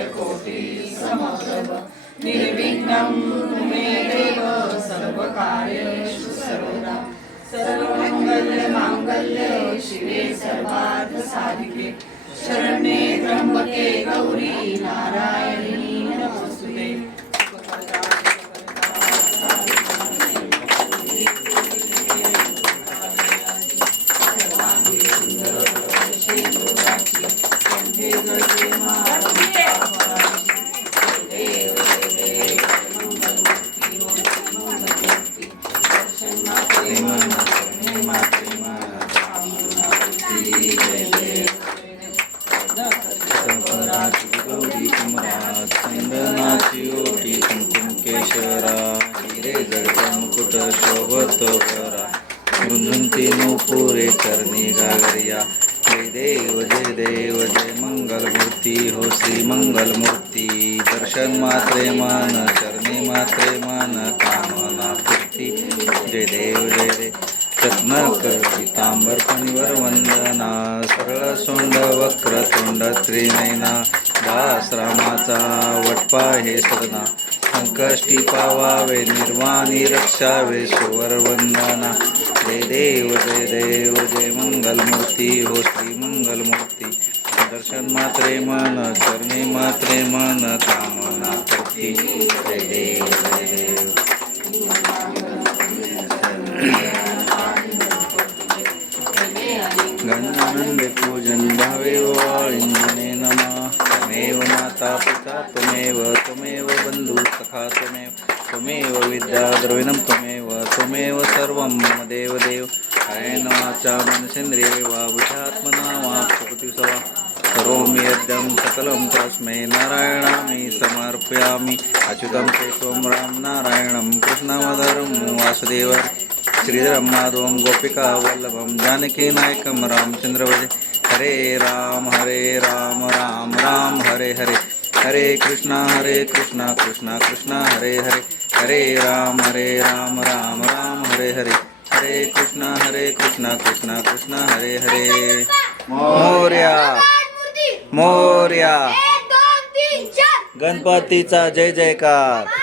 सूर्यकोटि निर्विघ्नं मे देव सर्वकार्येषु सर्वदा। सर्वमङ्गलमाङ्गल्ये शिवे सर्वार्थसाधिके। शरण्ये त्र्यम्बके करा. हिरे जडचा मुकुट शोभत करा रुंधुंती नूपुरे चरणी गागरिया. जय देव जय देव जय मंगल मूर्ती हो श्री मंगल मूर्ती दर्शन मात्रे मान चरणी मात्रे मान कामना पूर्ती. जय देव जय देव रत्न पितांबर फणीवर वंदना. सरळ सोंड वक्र तोंड त्रिनयना. दास रामाचा वटपा हे सदना संकष्टी पावावे निर्वाणी रक्षावे सुवर वंदना जय देव जय देव जय मंगलमूर्ती हो श्री मंगलमूर्ती. दर्शन मात्रे मन चरणी मात्रे मन कामना करती. जय देव जय देव. गणानंद पूजन भावे वाळिंजने नमा. त्वमेव माता पिता त्वमेव त्वमेव बन्धु सखा त्वमेव त्वमेव विद्या द्रविणं त्वमेव त्वमेव सर्वं मम देवदेव। देव कायेन वाचा मनसेन्द्रिये वा बुधात्मना वा प्रकृतिसवा करोमि यद्यं सकलं तस्मै नारायणामि समर्पयामि। अच्युतं केशवं राम नारायणं कृष्णमधरं वासुदेवं श्रीधरं माधवं गोपिका वल्लभं जानकीनायकं हरे राम हरे राम। हरे कृष्णा हरे कृष्णा कृष्णा कृष्णा हरे हरे. हरे राम हरे राम राम राम हरे हरे. हरे कृष्णा हरे कृष्णा कृष्णा कृष्णा हरे हरे. मोर्या मोर्या. गणपतीचा जय जयकार.